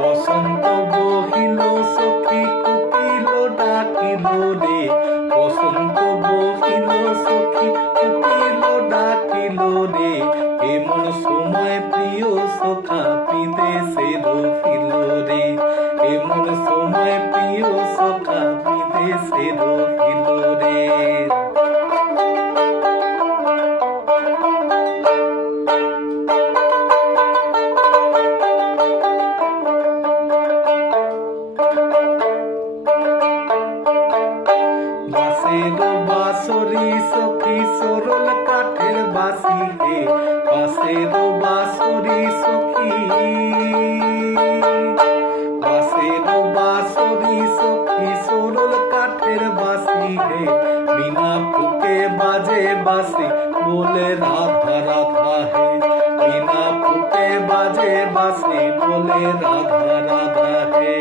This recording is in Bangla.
বসন্ত বহিল সখী কুকিল ডাকিল রে, বসন্ত বহিল সখী কুকিল ডাকিল রে, এমন সময় প্রিয় সখা বিদেশে রহিল রে, এমন সময় প্রিয় সখা বিদেশে রহিল রে। বাঁশের বাঁশরি সখী সরল কাঠের বাঁশি হে, বাঁশের বাঁশরি সখী, বাঁশের বাঁশরি সখী সরল কাঠের বাঁশি হে, বিনা ফুকে বাজে বাঁশি বলে রাধা রাধা হে, বিনা ফুকে বাজে বাঁশি বলে রাধা রাধা হে।